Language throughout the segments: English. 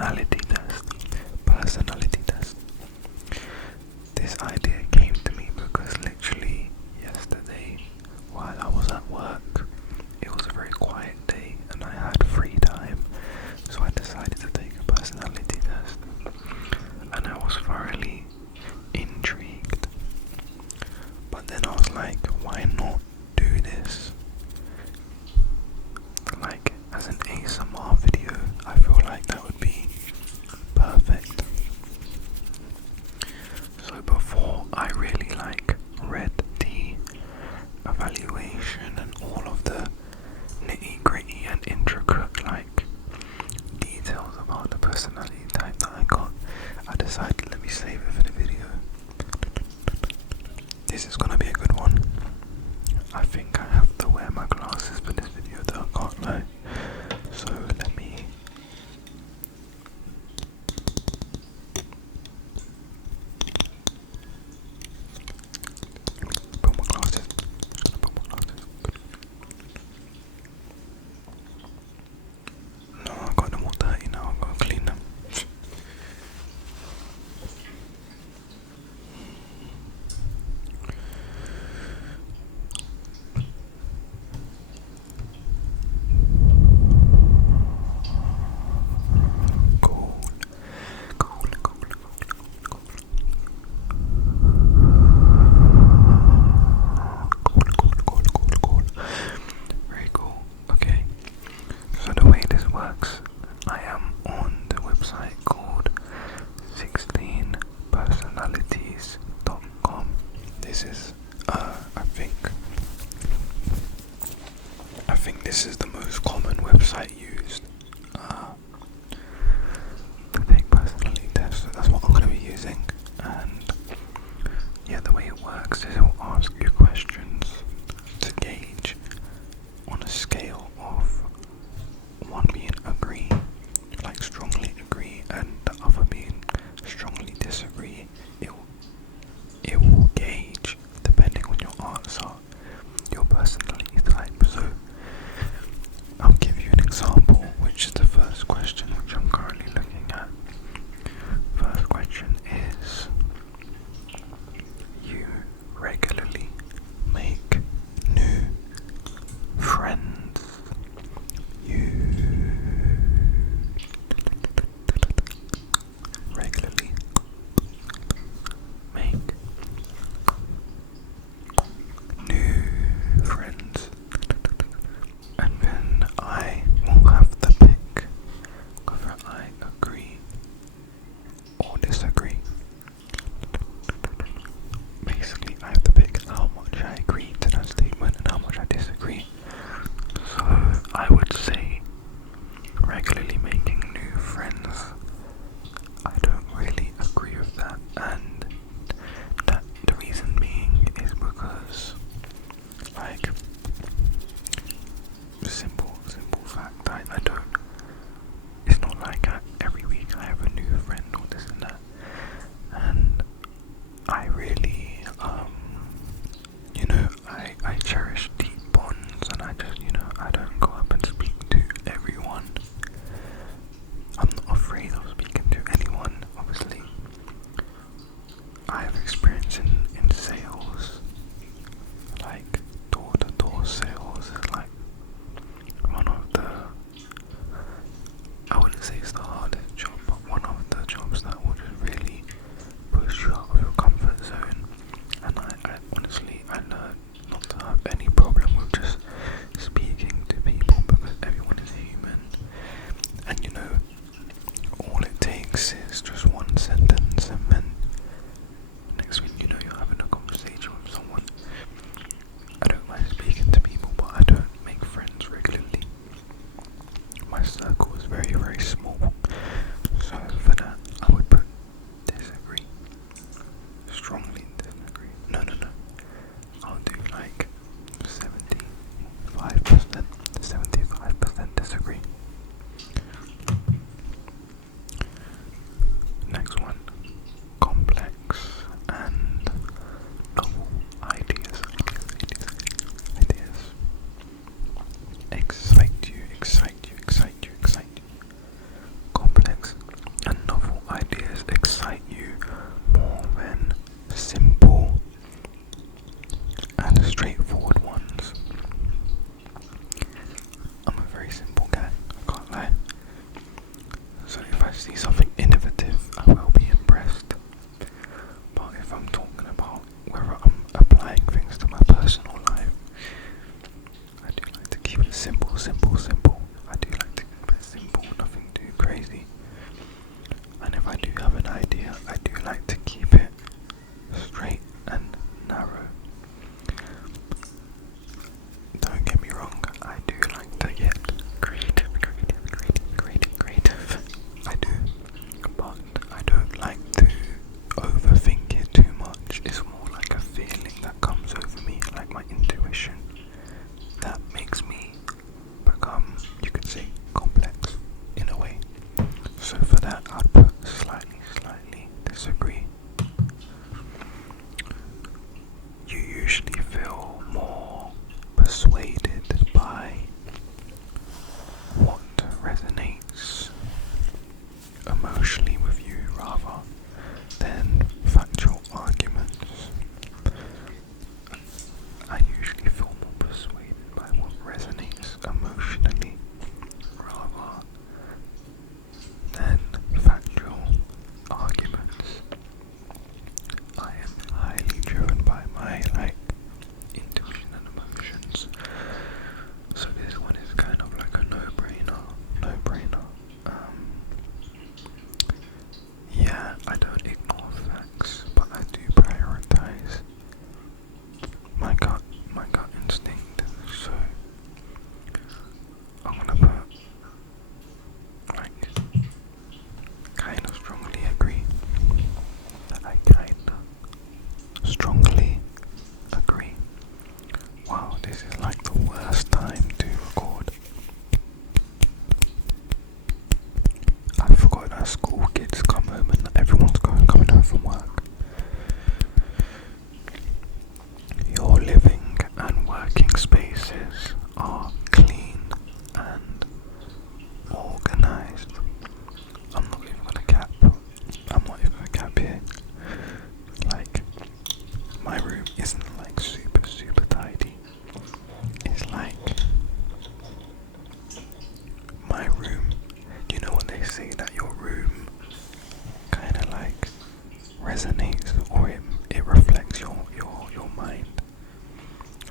personality test. Personality test. This idea came to me because literally yesterday, while I was at work, it was a very quiet day and I had free time, so I decided to take a personality test. And I was thoroughly intrigued. But then I was like, why not do this? Like, as an ASMR video, I feel like that would be perfect. So before I really read the evaluation and all of the nitty gritty and intricate details about the personality type that I got, I decided let me save it for the video. This is gonna be a good one. I think I have to wear my glasses for this video though, I can't lie. So let me put my glasses. No, I got them all dirty now, I've got to clean them. Very cool. Okay. So the way this works, I am on the website called 16personalities.com. This is, I think this is the most common website used to take personality tests. So that's what I'm going to be using. And yeah, the way it works is it will ask you questions to gauge on a scale of one being agree, strongly agree, and the other being strongly disagree. It will gauge, depending on your answer, your personality type. So I'll give you an example, which is the first question, which I'm currently looking at. First question is, you regularly make new friends. You regularly make new friends. And then I will have to pick whether I agree or disagree. Basically, I have to pick how much I agree to that statement and how much I disagree. So I would say regularly making new friends, I don't really agree with that, and that the reason being is because simple fact, I don't, it's not like every week I have a new friend or this and that, and I really I cherish deep bonds, and I just I don't go up and speak to everyone. I'm not afraid of speaking to anyone, obviously. I have experience in sales, door-to-door sales is one of the, I wouldn't say it's the hardest job, but one of the jobs that will just really push you out of your comfort zone. And I honestly, I learned not to have any problem with just speaking to people, because everyone is human. And all it takes is just one sentence, and then next thing you know, you're having a conversation with someone. I don't mind speaking to people, but I don't make friends regularly. My circle is very, very small. So for that, I would put disagree. Strongly disagree. No. I'll do 75% disagree. Next one. see something innovative, I will be impressed. But if I'm talking about whether I'm applying things to my personal life, I do like to keep it simple, simple, simple. I do like to keep it simple, nothing too crazy. And if I do have an idea, I do like to keep it straight and narrow. Don't get me wrong, I do like to get creative. I do, but I don't like to overthink it too much. It's more like a feeling that comes over me, like my intuition, that makes me become, you could say, complex in a way. So for that, I'd put slightly disagree. You usually feel more persuaded by what resonates emotionally with you rather than factual arguments. I usually feel more persuaded by what resonates emotionally rather than factual arguments. I am highly driven by my intuition and emotions. So this one is kind of like a no-brainer. Yeah, I don't ignore facts, but I do prioritize my gut instinct. So I'm gonna put kind of strongly agree. I kind of strongly agree. Wow, this is like the worst time to record. I forgot that school kids come home and everyone's coming home from work. Your living and working spaces are clean and organized. I'm not even gonna cap here. Like, my room isn't like super tidy. It's like my room. You know when they say that your room kind of like resonates, or it reflects your mind,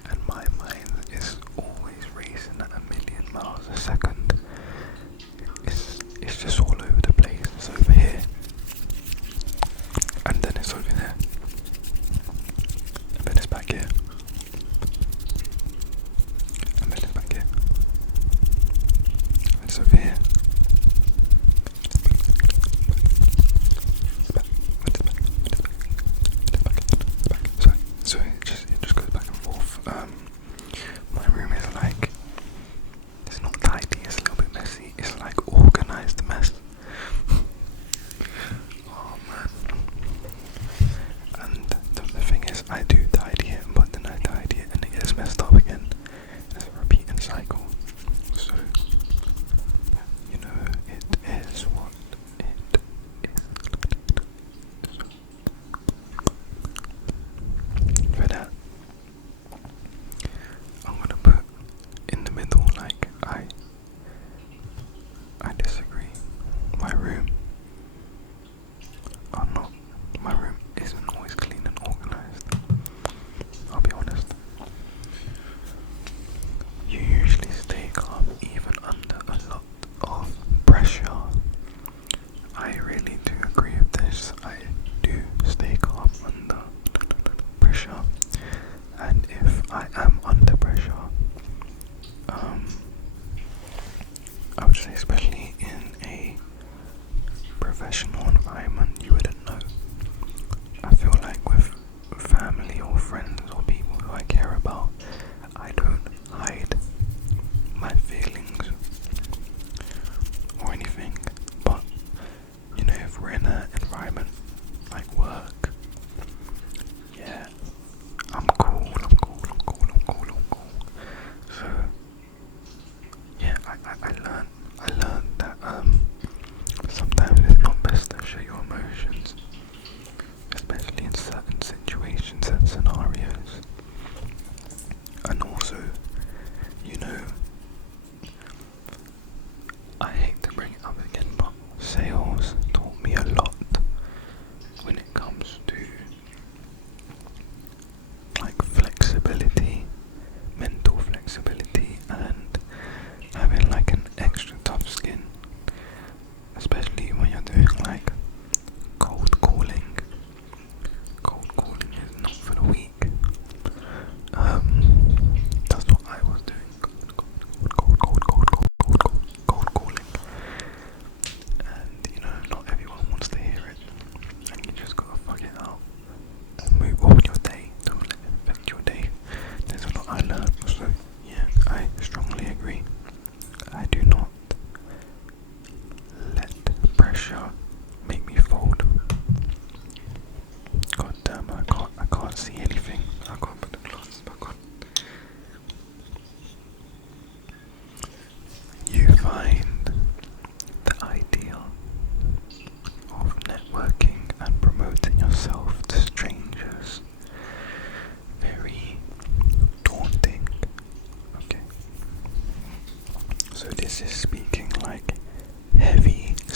and my mind is always racing at 1,000,000 miles a second. It's just all over the place. It's over here, and then it's over there, and then it's back here, and then it's back here, and it's over here. So it just goes back and forth. My room is like, it's not tidy, it's a little bit messy. It's like organised mess. Oh man. And the thing is, I do tidy it, but then I tidy it and it gets messed up again. It's a repeating cycle. So, you know, it is what it is. For that, I'm gonna put in the middle, like I disagree. My room isn't always clean and organized. I'll be honest. You usually stay calm even under a lot of pressure. I really do agree with this. I do stay calm under pressure. And if I am under pressure, I would say especially in a professional environment, you wouldn't know. I feel like with family or friends or people who I care about, I don't hide my feelings or anything. But you know, if we're in an environment like work, yeah, I'm cool. So yeah, I learned that sometimes it's not best to show your emotions.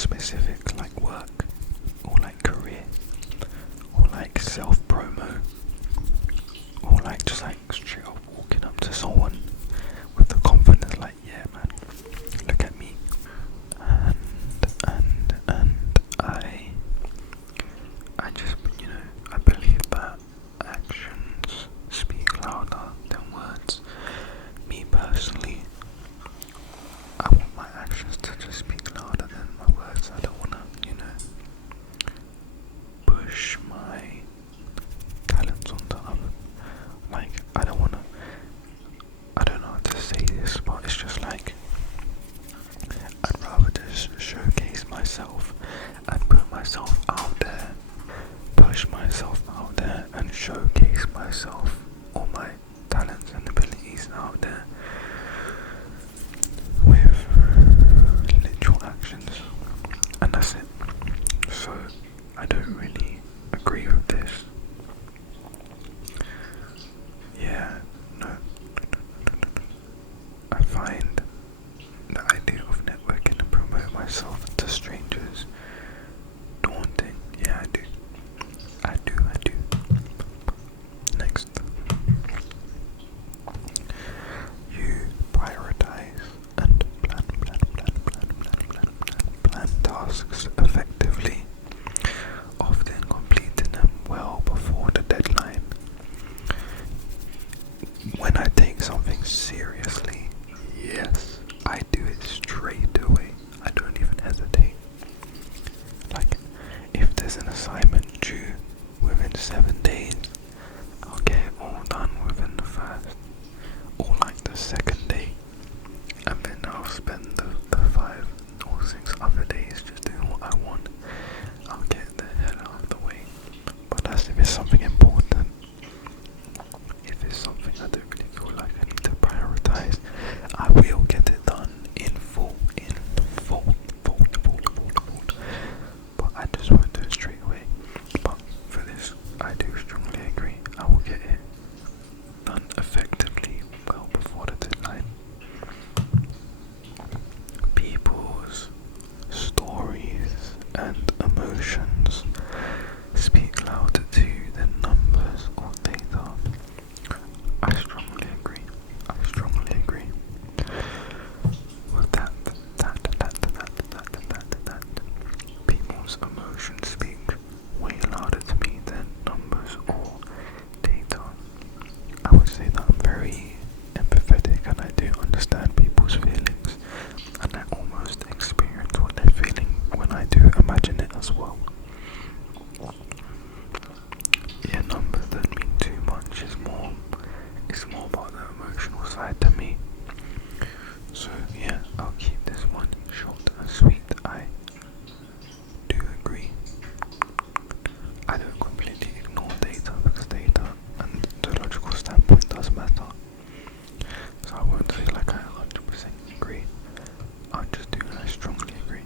specific like work or like career or like self-promo or like just like straight up walking up to someone with the confidence like, yeah man, look at me. And I just, I believe that actions speak louder than words. Me personally, I want my actions to just speak louder than my words. I don't wanna, push my talents onto others. Like, I don't know how to say this, but it's just like, I'd rather just showcase myself and put myself out there, push myself out there and showcase myself, all my talents and abilities out there with literal actions, and that's it. So I don't really agree with this. Yeah, no. I find the idea of networking and promoting myself to strangers daunting. Yeah, I do. Next. You prioritize and plan tasks effectively, often completing them well before the deadline. When I take something seriously, yes, I do it straight away. I don't even hesitate. Like, if there's an assignment due within 7 days, I'll get it all done within the first, or like the second day, and then I'll spend the 5 or 6 other days just doing what I want. I'll get the hell out of the way. But that's if it's something important. If it's something I don't really feel like I need to prioritize, I will get it done in full. But I just won't do it straight away. But for this, I do strongly agree. I will get it done effectively well before the deadline. People's stories and emotions speak louder to you than numbers or data. I strongly agree. With that. People's emotions speak way louder to me than numbers or data. I would say that I'm very empathetic and I do understand people's feelings, and I almost experience what they're feeling when I do imagine it as well. Yeah, numbers don't mean too much. It's more about the emotional side to me. So yeah, I'll keep this one short and sweet. I do agree. I don't completely ignore data because data and the logical standpoint does matter. So I won't say like I 100% agree. I'll just do I strongly agree.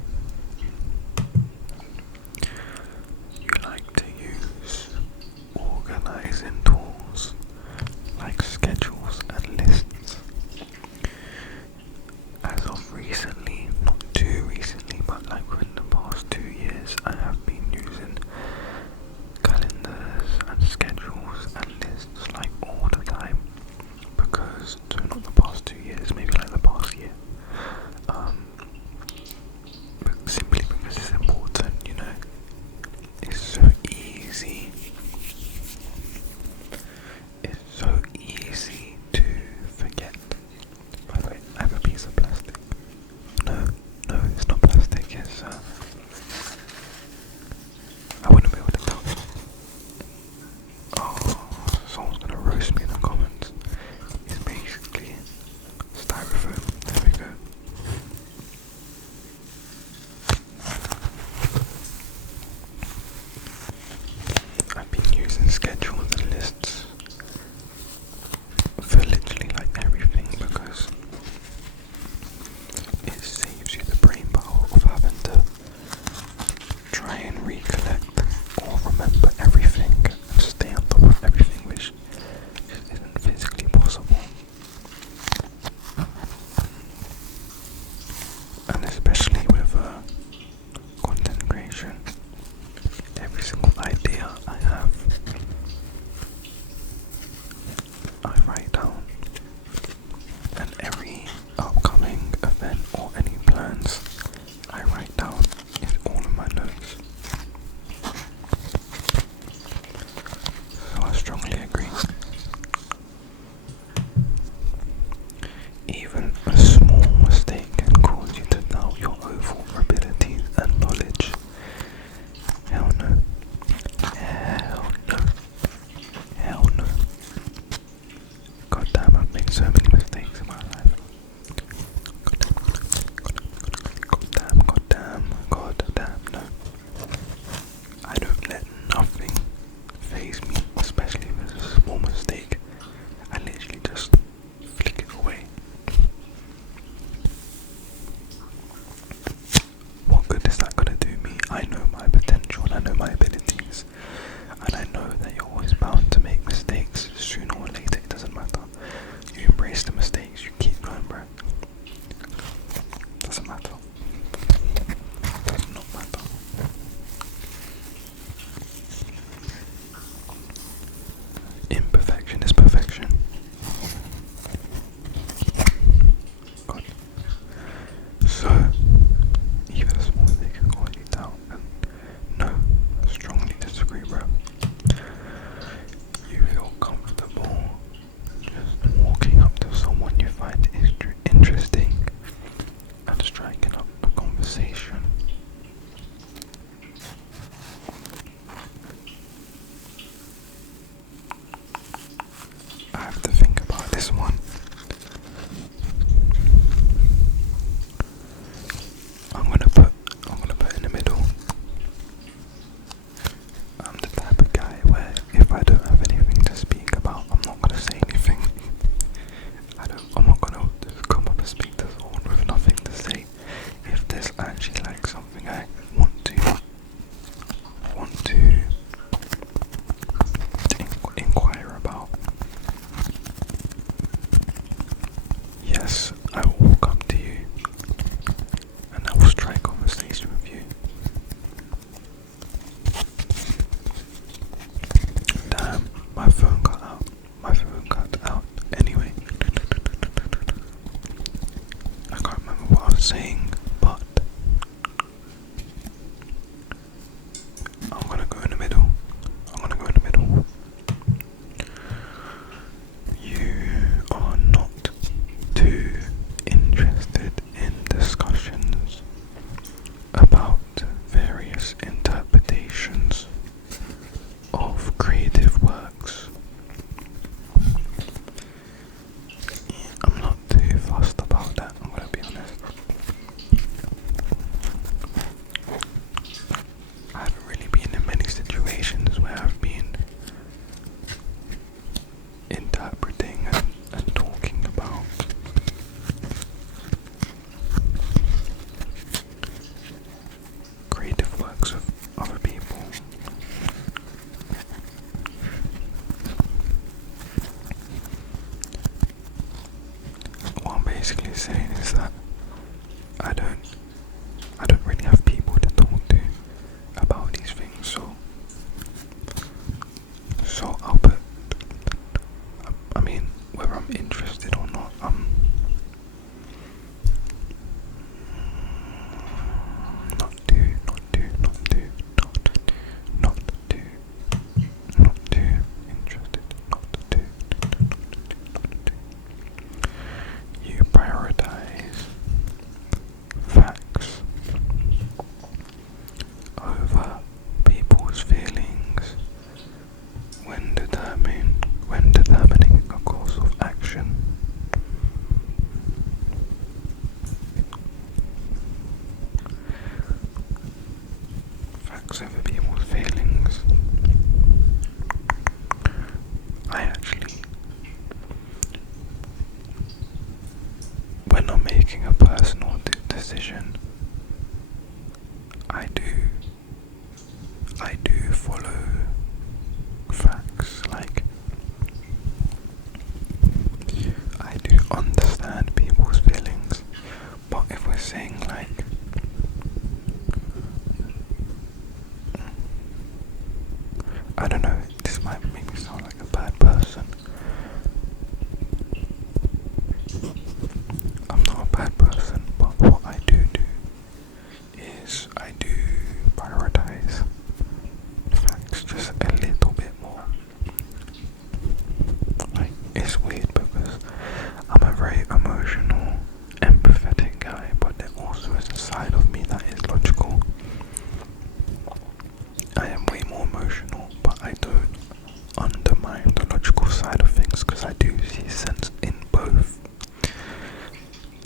over people's feelings when determining a course of action. Facts over people's feelings. I actually, when I'm making a personal decision, I do follow facts. Like, I do understand people's feelings, but if we're saying like, I don't know, this might make me sound like a bad person. I'm not a bad person, but what I do is I do prioritize facts just a little bit more. Like, it's weird because I'm a very emotional, empathetic guy, but there also is a side of me that is logical. I am way more emotional, but I don't undermine the logical side of things because I do see sense in both.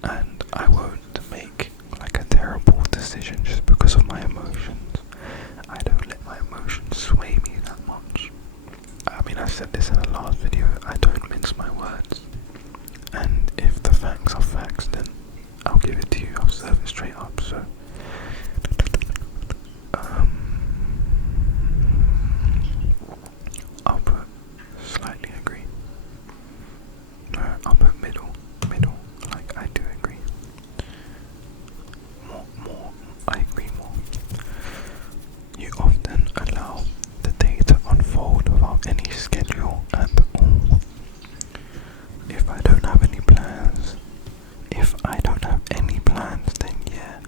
And I won't make like a terrible decision just because of my emotions. I don't let my emotions sway me that much. I mean, I said this in the last video, I don't mince my words. And if the facts are facts, then I'll give it to you, I'll serve it straight up. So I'll put slightly agree. No, I'll put middle, like I do agree. More, I agree more. You often allow the day to unfold without any schedule at all. If I don't have any plans, then yeah,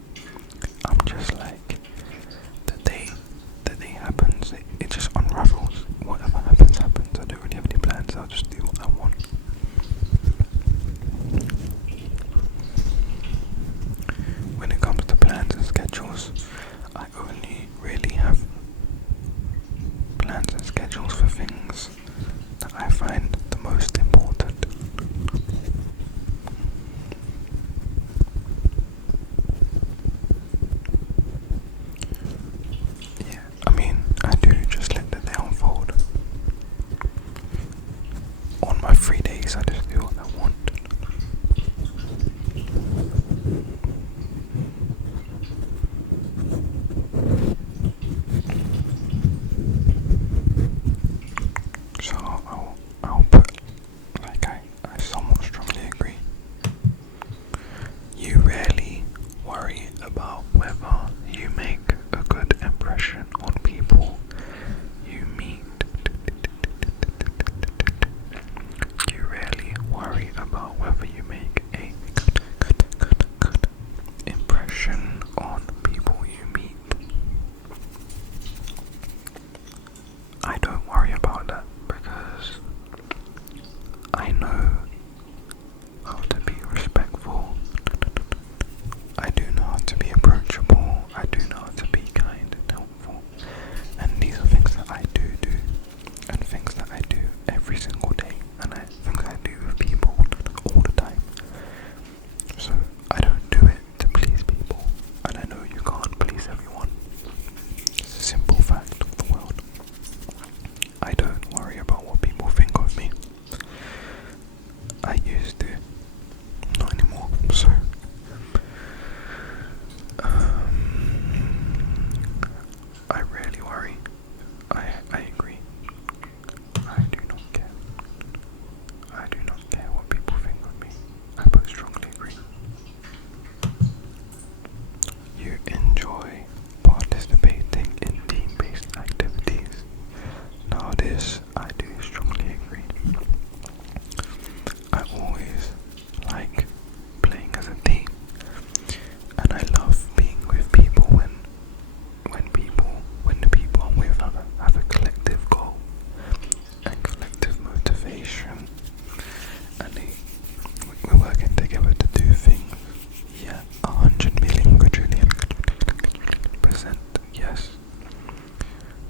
Yes,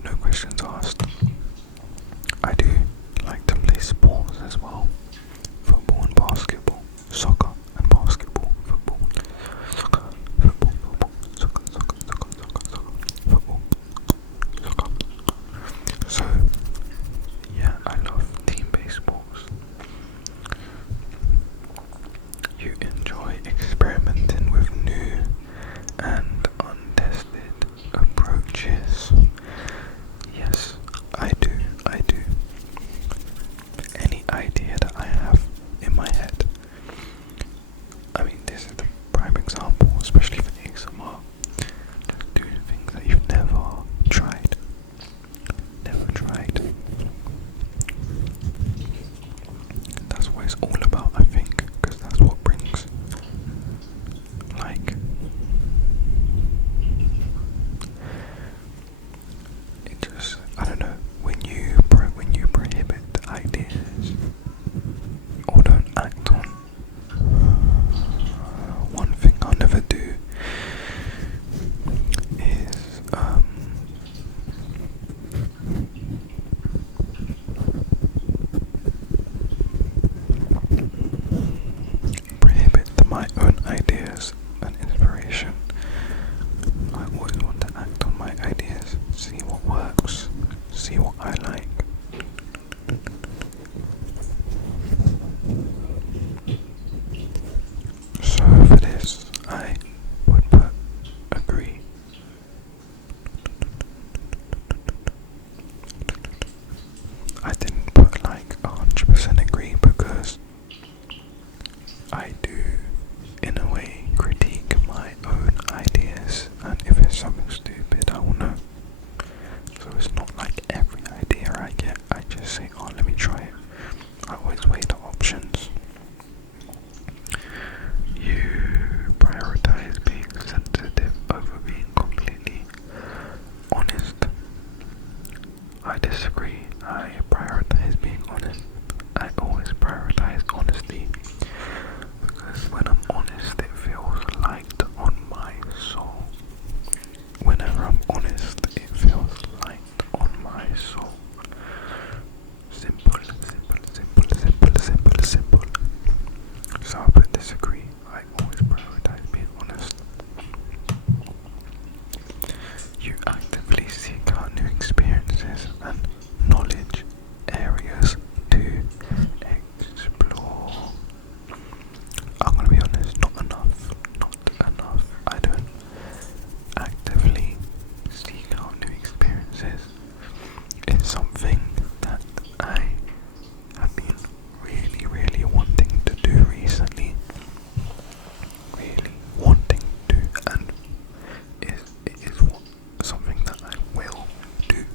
no questions asked. I do like to play sports as well. Football and basketball, soccer and basketball, football, soccer, football, football, soccer, soccer, soccer, soccer, soccer, football, soccer. So, yeah, I love team-based sports. You enjoy experimenting with new and untested approaches. Yes, I do, I do. Any idea that I have in my head, I mean, this is the prime example, especially for ASMR, just doing things that you've never tried. Never tried. That's what it's all about, I think, because that's what brings, like, it just, I don't know, when you prohibit ideas or don't act on one thing I'll never do is prohibit my own ideas and inspiration. I always want to act on my ideas, see what works, see what I like. So for this, I would put agree. I didn't put like 100% agree because I do, in a way, critique my own ideas, and if it's something stupid, I will know. So it's not like every idea I get, I just say, oh, let me try it. I always weigh the options. You prioritize being sensitive over being completely honest. I disagree. I prioritize being honest. I always prioritize honesty because when I'm honest, it feels light on my soul. Whenever I'm honest, it feels light on my soul. Simple, simple, simple, simple, simple, simple. So I would disagree. I always prioritize being honest. You actively seek out new experiences and knowledge areas to explore. I'm gonna be honest, not enough. Not enough. I don't actively seek out new experiences. It's something that I have been really, really wanting to do recently. Really wanting to, and it is something that I will do.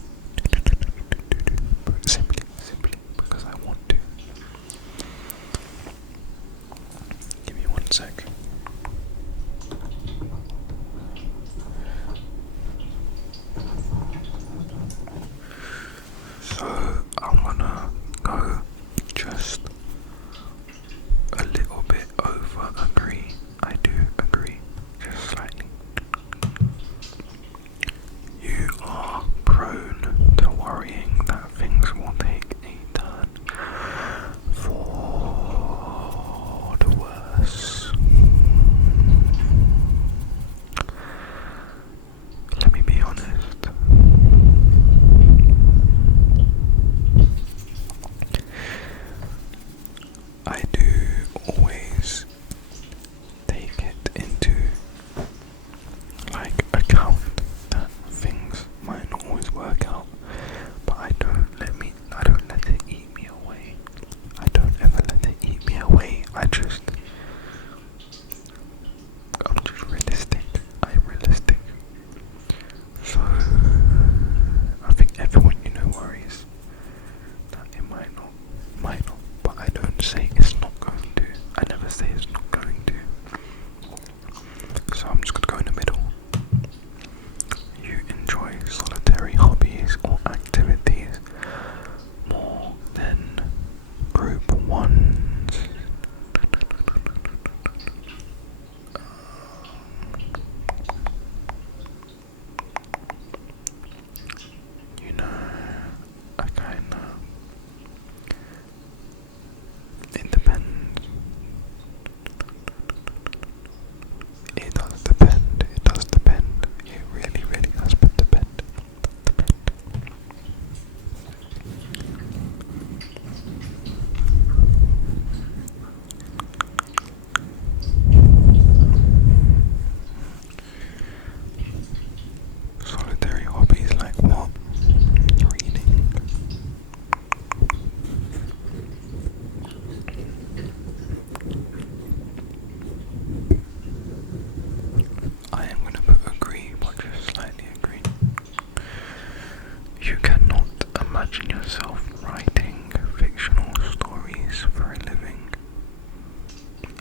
imagine yourself writing fictional stories for a living?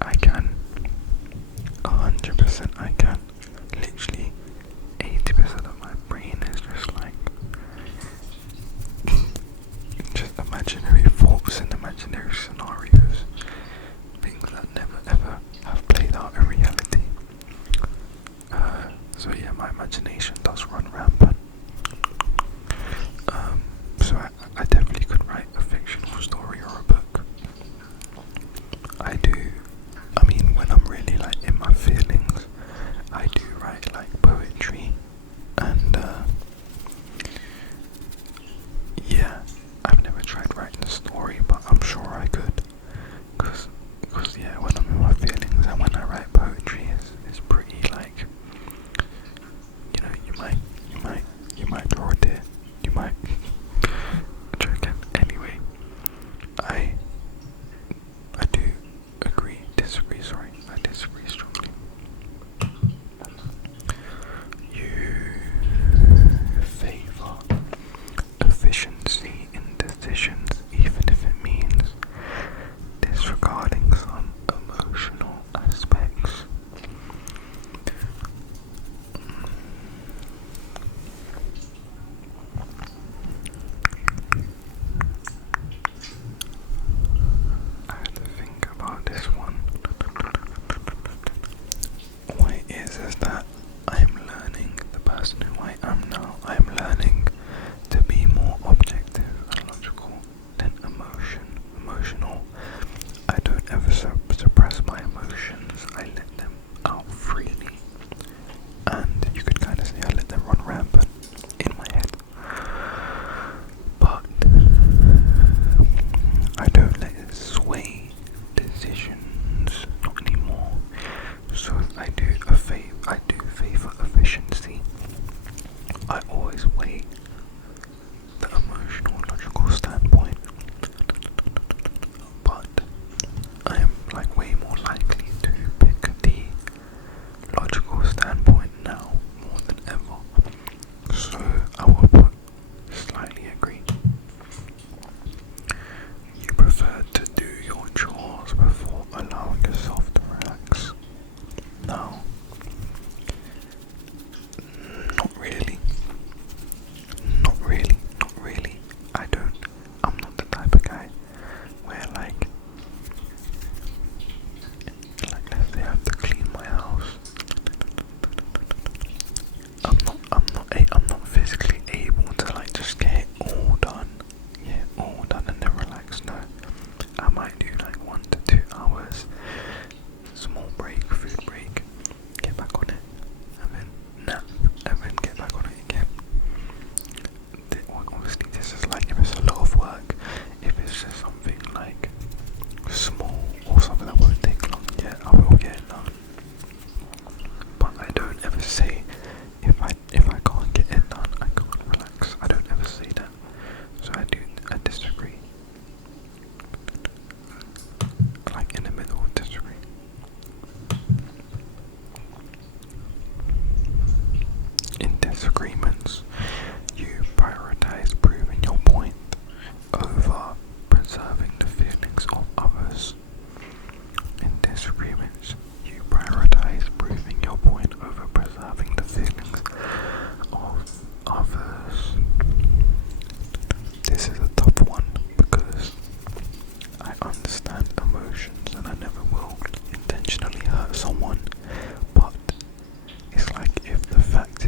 I can. 100% I can. Literally 80% of my brain is just like just imaginary thoughts and imaginary scenarios, things that never ever have played out in reality. So yeah, my imagination does run rampant. So I definitely could write a fictional story or a book. I do. I mean, when I'm really like in my feelings, I do write like poetry, and yeah, I've never tried writing a story, but I'm sure I could. Cause yeah, when I'm in my feelings and when I write poetry, it's pretty like, you know, you might draw a tear, you might. Joking. Anyway, I do disagree. Sorry, I disagree strongly. You favor efficiency in decisions, even if it means disregarding some emotional aspects. I had to think about this one. What it is that I am learning, the person who I am now, I am learning to be more objective and logical than emotional. I don't ever suppress my emotions, I let them out freely. And you could kind of say I let them run rampant in my head. But I don't let it sway decisions, not anymore. So I do favor efficiency. I always weigh the emotional, logical standpoint, but I am like way more likely to pick the logical standpoint now more than ever. So I will put slightly agree. You prefer to do your chores before allowing yourself to relax. No, not really. Not really. I'm not the type of guy where like let's say I have to clean my house. I'm not physically able to like just get it all done. Yeah, all done and then relax. No. I might do like 1 to 2 hours, small break, food break, get back on it, and then nap, and then get back on it again. Obviously this is like if it's a lot of work, if it's just something like small or something that won't take long, yeah, I will get it done. But I don't ever say if I can't get it done, I can't relax. I don't ever say that. So I disagree. Like in the middle, disagree. In disagreements, you prioritize proving your point over preserving the feelings of others. In disagreements, you prioritize proving your point over preserving the feelings of others. This is a tough one because I understand emotions and I never will intentionally hurt someone, but it's like if the fact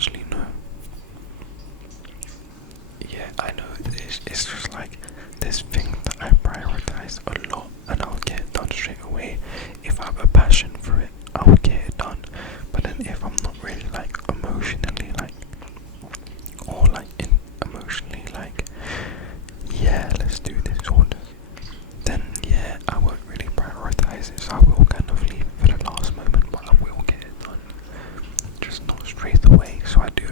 actually no. Yeah, I know it's just like this thing that I prioritize a lot and I'll get it done straight away. If I have a passion for it, I'll get it done. But then if I'm not really like emotionally like or like emotionally like, yeah, let's do this or then yeah, I won't really prioritize it, so I will kind of leave it for the last moment, but I will get it done. Just not straight away, so I do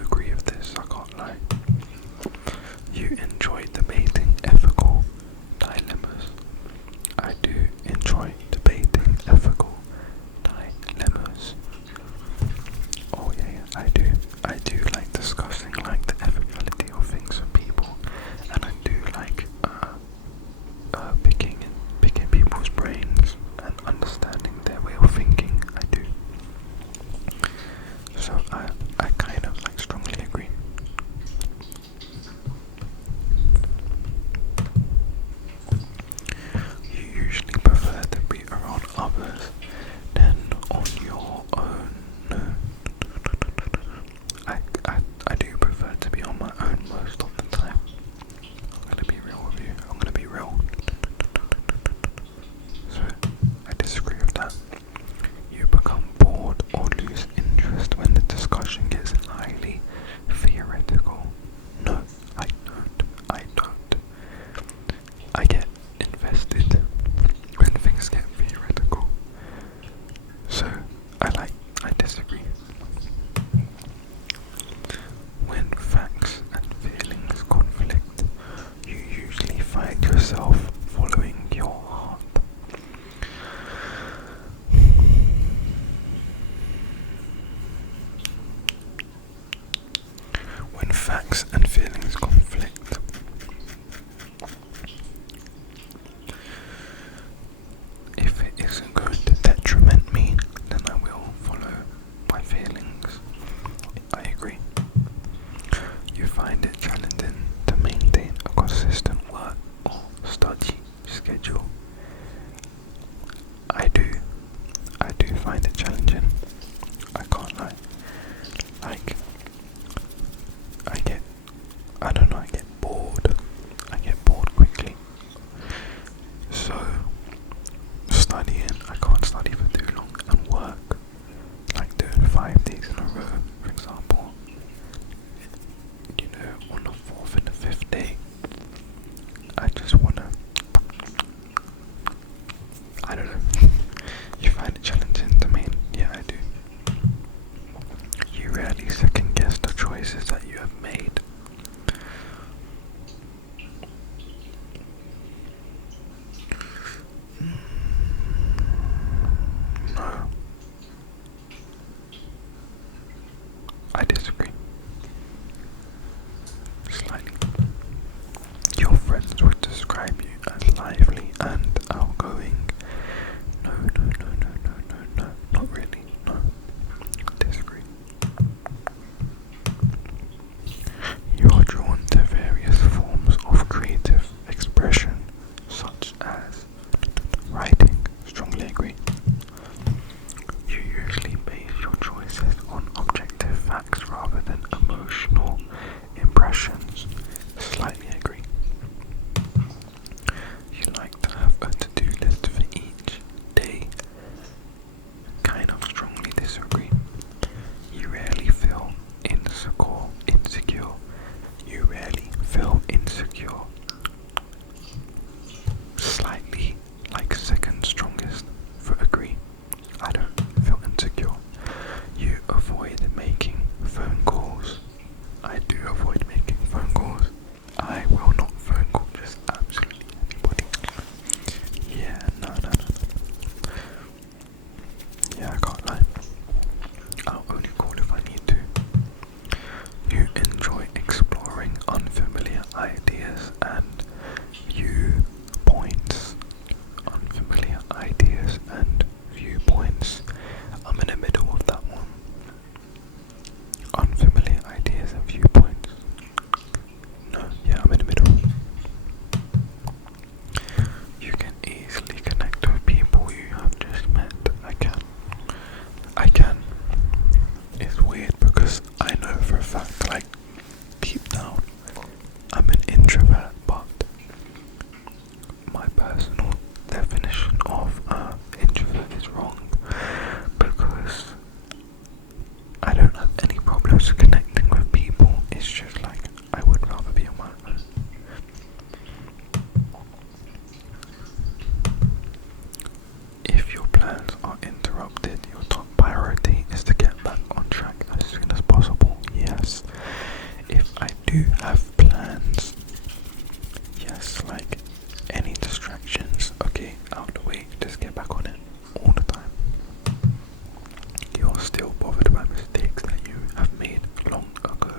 mistakes that you have made long ago.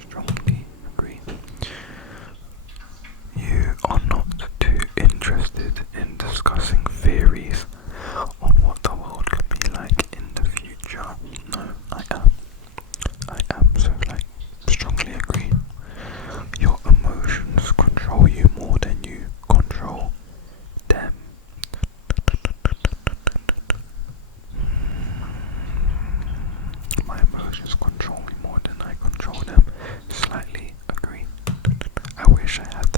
Strongly agree. You are not too interested in discussing theories on what the world could be like in the future. No, I am. So strongly agree. Your emotions control you more than you control them. My emotions control me more than I control them. Slightly agree. I wish I had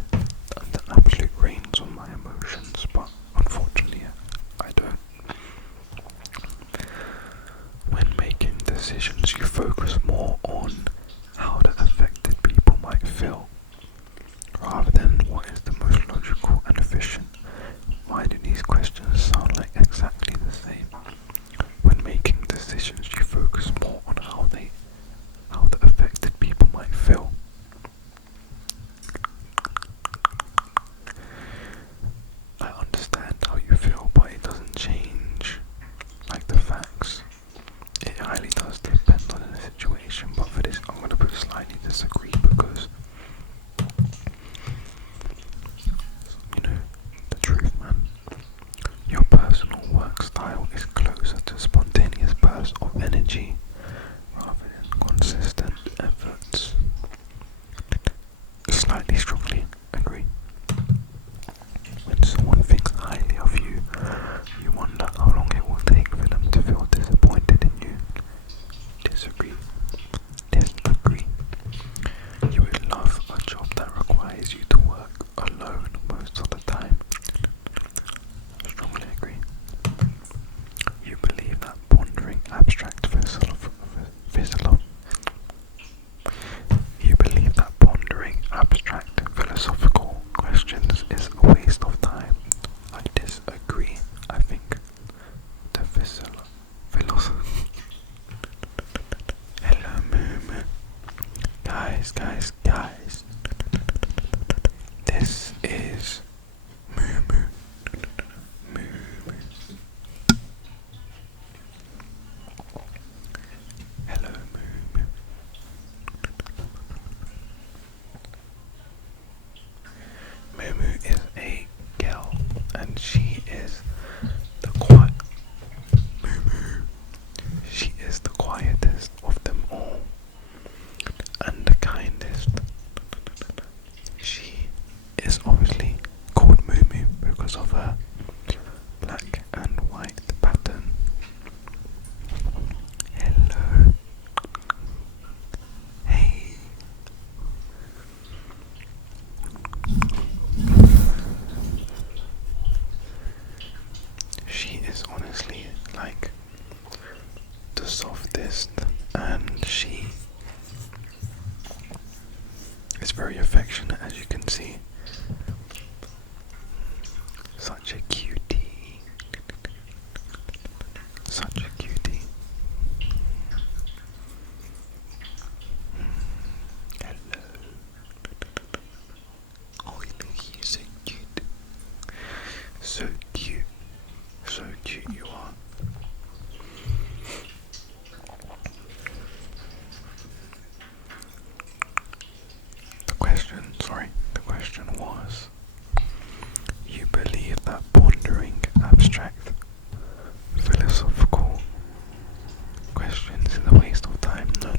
the absolute reins on my emotions, but unfortunately I don't. When making decisions, you focus more on how the affected people might feel, rather than what is the most logical and efficient. Why do these questions sound like exactly the same? When making decisions, you focus more on how the affected people might feel. I understand how you feel, but it doesn't change the facts. It highly does depend on the situation, but for this I'm going to put slightly disagree because, the truth, man. Your personal work style is closer to spontaneous bursts of energy rather than consistent efforts. Slightly strongly agree. When someone thinks highly of you, you wonder how long it will take for them to feel disappointed in you. Disagree. Disagree. You would love a job that requires you to work alone most of the time. Strongly agree. You believe that pondering abstract philosophical questions is a waste of time. I disagree. I think the philosophy. Hello, MooMoo. Guys. This is MooMoo. MooMoo. Hello, MooMoo. MooMoo is a girl, and she is the She is the quietest of them all, and the kindest. She is obviously called MooMoo because of her black and white pattern. Hello. Hey. She is honestly the softest, and she is very affectionate, as you can see. Such a cutie. Such a cutie. Hello. Oh, you're so cute. So cute. So cute you are. The question was, you believe that pondering abstract philosophical questions is a waste of time? No.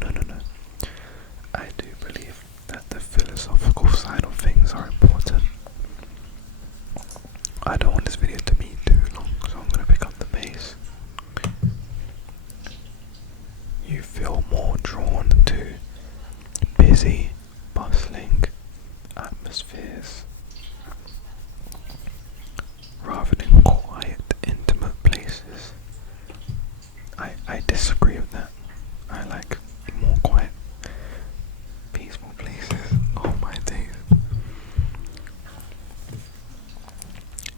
I do believe that the philosophical side of things are important. I don't want this video to be too long, so I'm going to pick up the pace. You feel more drawn to busy, bustling atmospheres rather than quiet, intimate places. I disagree with that. I like more quiet, peaceful places. Oh my days.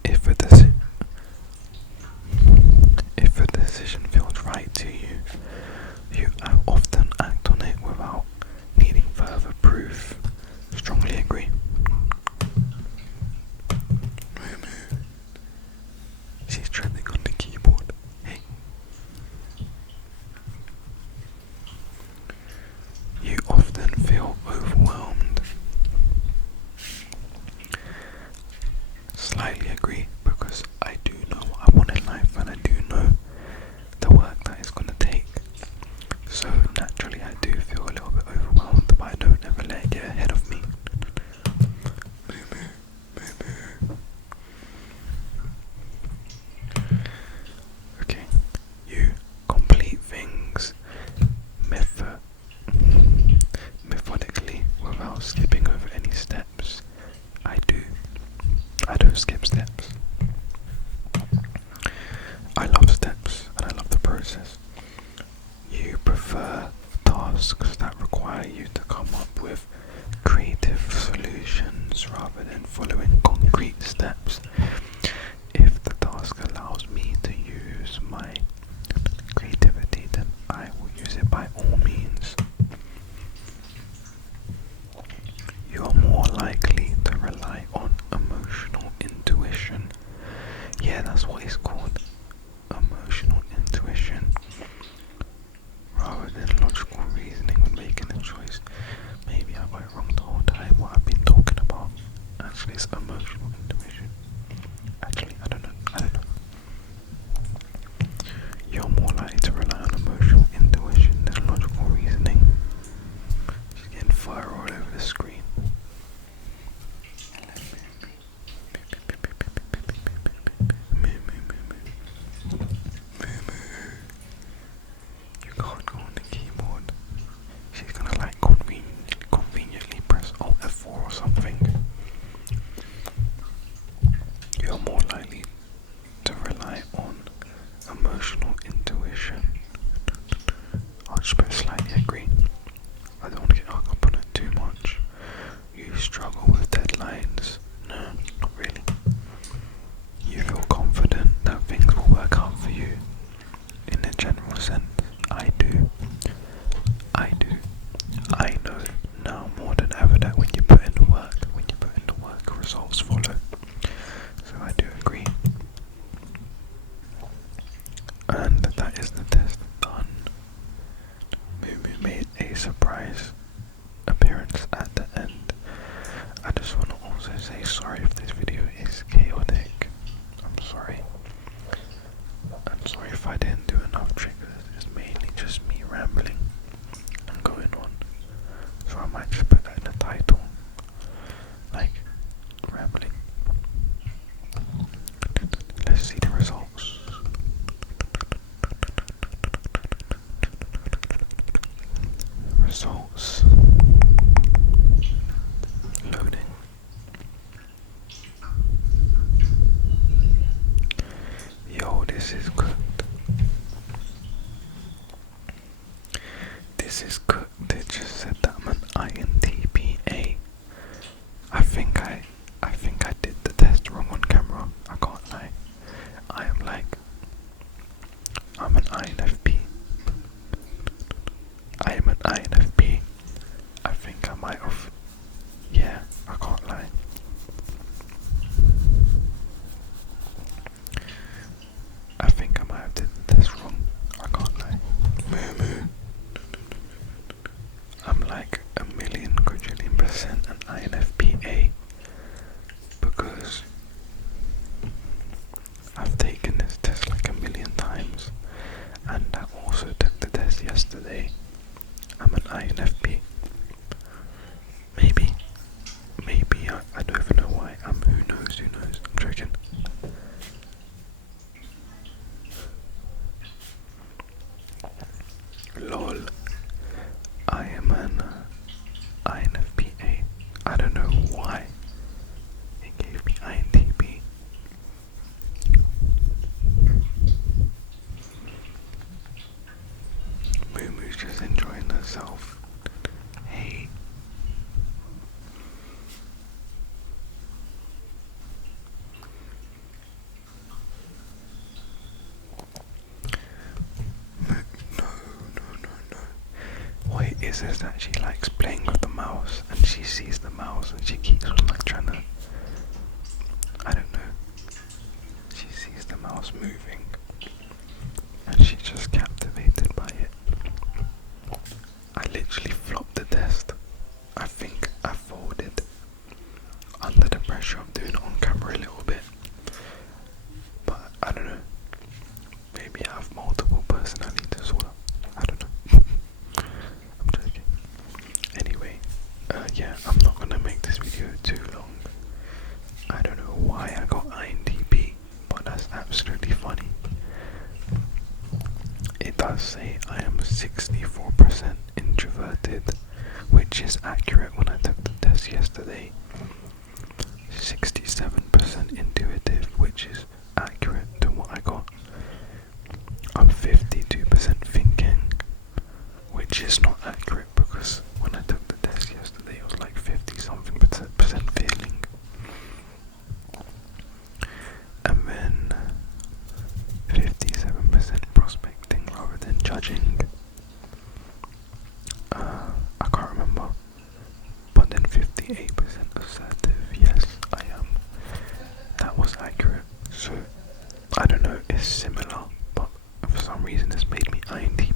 If a decision feels right to you, you often act on it without needing further proof. Strongly agree. She's trending on the keyboard. Hey. feel overwhelmed. Slightly agree, because I do know what I want in life and I do know the work that it's going to take. So naturally I do feel a little bit overwhelmed, but I don't ever let it get ahead of me. Okay, you complete things methodically without skipping over any steps. I do. I don't skip steps. I love steps and I love the process. You prefer tasks that require you to come up with creative solutions rather than following concrete steps. If the task allows me to use my creativity, then I will use it by all means. You are more likely to rely on emotional intuition. Yeah, that's what it's called. Emotional intuition. Rather than logical reasoning when making a choice. Maybe I got it wrong the whole time. What I've been talking about actually is emotional intuition. Actually, I don't know. You're more likely to rely on emotional intuition than logical reasoning. She's getting fire all over the screen. You can't go on the keyboard. She's gonna like conveniently press Alt F4 or something. You're more likely to rely on emotional intuition. I'll just put slightly agree. I don't want to get hung up on it too much. You struggle with deadlines? No, not really. You feel confident that things will work out for you? In a general sense, I do. I know now more than ever that when you put in the work, results follow. So I do agree. And that is the test done. MooMoo made a surprise appearance at the end. I just want to also say sorry if this video is chaotic. I'm sorry. I'm sorry if I didn't do enough triggers. It's mainly just me rambling and going on. So I might just put that in the title. Like, rambling. Let's see the results. Results. Loading. Yo, this is cooked. This is cooked. It just said that I'm an INTPA. I think I did the test wrong on camera. I can't lie. I'm an INFP. I am an INFP. I think I might have. Yeah, I can't lie. I think I might have did this wrong. I can't lie. MooMoo. I'm like a million quadrillion% an INFPA because I've taken this test like a million times, and I also took the test yesterday. I'm an INFP. Maybe I don't even know why. Who knows? I'm joking. Lol. I am an INFPA. I don't know why it gave me INTP. MooMoo's just enjoying herself. Hey. No. What it is that she likes playing with the mouse, and she sees the mouse and she keeps on like trying to, I don't know, she sees the mouse moving and she's just captivated by it. I literally flopped the test. does say I am 64% introverted, which is accurate when I took the test yesterday. 67% intuitive, which is accurate to what I got. I'm 52% thinking, which is not accurate because when I took the test yesterday it was like 50 something percent feeling. And then 57% prospecting rather than judging. I can't remember. But then 58% assertive, yes I am. That was accurate. So I don't know, it's similar, but for some reason it's made me INTP